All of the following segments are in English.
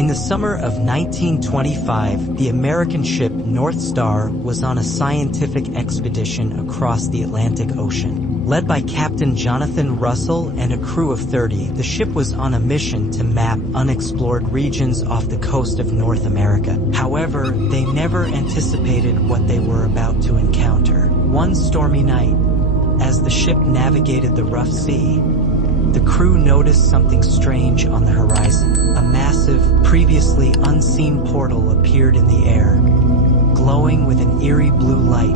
In the summer of 1925, the American ship North Star was on a scientific expedition across the Atlantic Ocean. Led by Captain Jonathan Russell and a crew of 30, the ship was on a mission to map unexplored regions off the coast of North America. However, they never anticipated what they were about to encounter. One stormy night, as the ship navigated the rough sea, the crew noticed something strange on the horizon. A massive, previously unseen portal appeared in the air, glowing with an eerie blue light,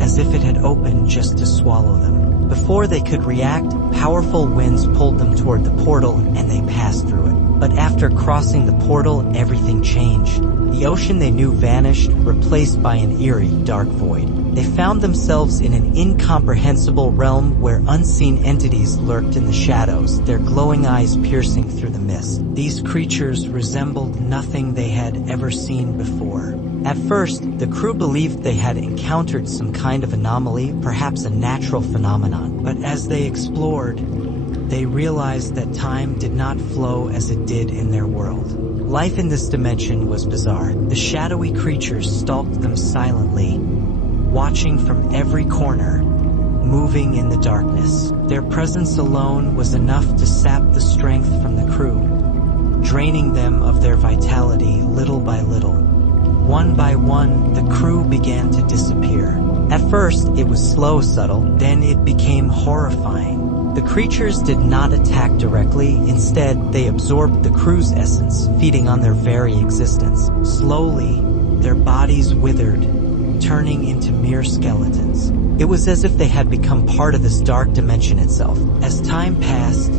as if it had opened just to swallow them. Before they could react, powerful winds pulled them toward the portal and they passed through it. But after crossing the portal, everything changed. The ocean they knew vanished, replaced by an eerie, dark void. They found themselves in an incomprehensible realm where unseen entities lurked in the shadows, their glowing eyes piercing through the mist. These creatures resembled nothing they had ever seen before. At first, the crew believed they had encountered some kind of anomaly, perhaps a natural phenomenon. But as they explored, they realized that time did not flow as it did in their world. Life in this dimension was bizarre. The shadowy creatures stalked them silently, watching from every corner, moving in the darkness. Their presence alone was enough to sap the strength from the crew, draining them of their vitality little by little. One by one, the crew began to disappear. At first, it was slow, subtle, then it became horrifying. The creatures did not attack directly. Instead, they absorbed the crew's essence, feeding on their very existence. Slowly, their bodies withered, turning into mere skeletons. It was as if they had become part of this dark dimension itself. As time passed,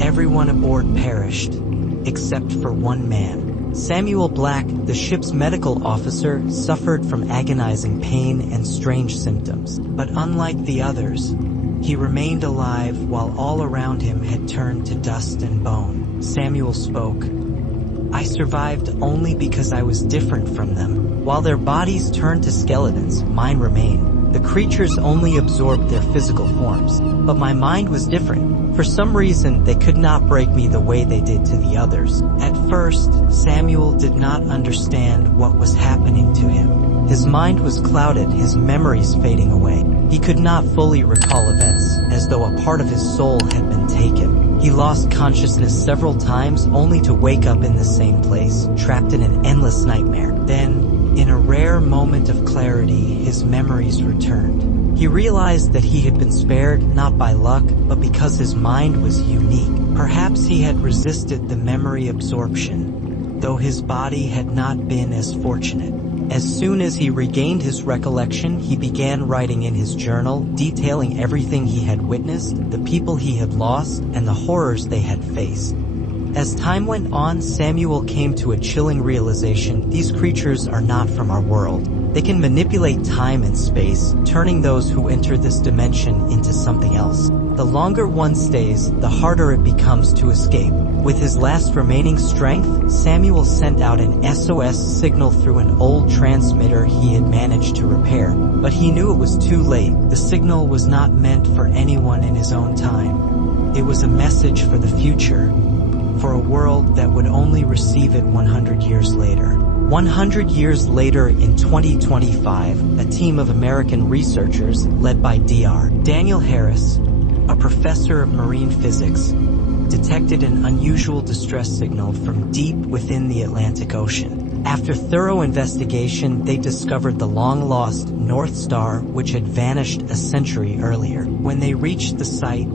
everyone aboard perished, except for one man. Samuel Black, the ship's medical officer, suffered from agonizing pain and strange symptoms. But unlike the others, he remained alive while all around him had turned to dust and bone. Samuel spoke. "I survived only because I was different from them. While their bodies turned to skeletons, mine remained. The creatures only absorbed their physical forms, but my mind was different. For some reason, they could not break me the way they did to the others." At first, Samuel did not understand what was happening to him. His mind was clouded, his memories fading away. He could not fully recall events, as though a part of his soul had been taken. He lost consciousness several times, only to wake up in the same place, trapped in an endless nightmare. Then, in a rare moment of clarity, his memories returned. He realized that he had been spared not by luck, but because his mind was unique. Perhaps he had resisted the memory absorption, though his body had not been as fortunate. As soon as he regained his recollection, he began writing in his journal, detailing everything he had witnessed, the people he had lost, and the horrors they had faced. As time went on, Samuel came to a chilling realization: these creatures are not from our world. They can manipulate time and space, turning those who enter this dimension into something else. The longer one stays, the harder it becomes to escape. With his last remaining strength, Samuel sent out an SOS signal through an old transmitter he had managed to repair. But he knew it was too late. The signal was not meant for anyone in his own time. It was a message for the future, for a world that would only receive it 100 years later. 100 years later, in 2025, a team of American researchers, led by Dr. Daniel Harris, a professor of marine physics, detected an unusual distress signal from deep within the Atlantic Ocean. After thorough investigation, they discovered the long-lost North Star, which had vanished a century earlier. When they reached the site,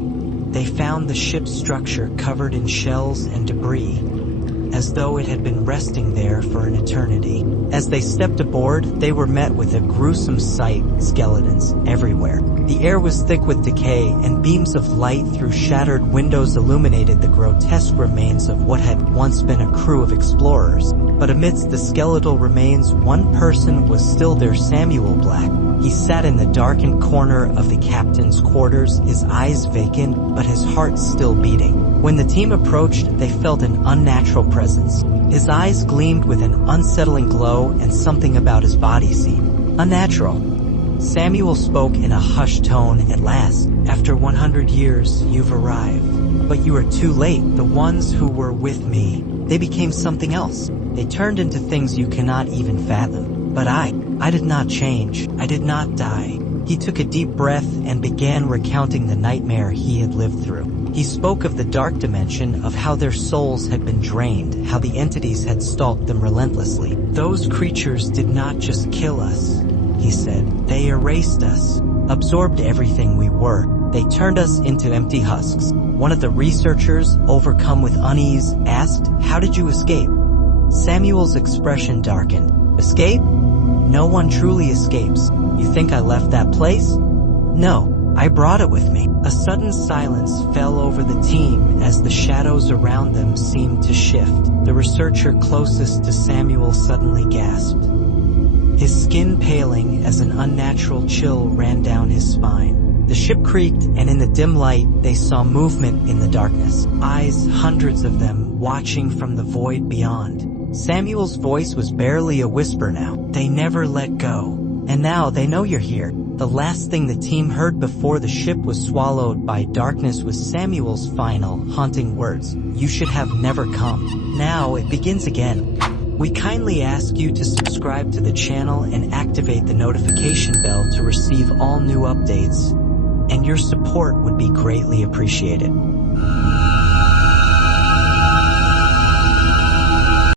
they found the ship's structure covered in shells and debris, as though it had been resting there for an eternity. As they stepped aboard, they were met with a gruesome sight: skeletons everywhere. The air was thick with decay, and beams of light through shattered windows illuminated the grotesque remains of what had once been a crew of explorers. But amidst the skeletal remains, one person was still there: Samuel Black. He sat in the darkened corner of the captain's quarters, his eyes vacant, but his heart still beating. When the team approached, they felt an unnatural presence. His eyes gleamed with an unsettling glow, and something about his body seemed unnatural. Samuel spoke in a hushed tone. "At last, after 100 years, you've arrived. But you were too late. The ones who were with me, they became something else. They turned into things you cannot even fathom. But I did not change. I did not die. He took a deep breath and began recounting the nightmare he had lived through. He spoke of the dark dimension, of how their souls had been drained, how the entities had stalked them relentlessly. Those creatures did not just kill us, he said. They erased us, absorbed everything we were. They turned us into empty husks. One of the researchers, overcome with unease, asked, "How did you escape?" Samuel's expression darkened. Escape? No one truly escapes. You think I left that place? No. I brought it with me. A sudden silence fell over the team as the shadows around them seemed to shift. The researcher closest to Samuel suddenly gasped, his skin paling as an unnatural chill ran down his spine. The ship creaked, and in the dim light, they saw movement in the darkness. Eyes, hundreds of them, watching from the void beyond. Samuel's voice was barely a whisper now. They never let go. And now they know you're here. The last thing the team heard before the ship was swallowed by darkness was Samuel's final, haunting words. You should have never come. Now it begins again. We kindly ask you to subscribe to the channel and activate the notification bell to receive all new updates, and your support would be greatly appreciated.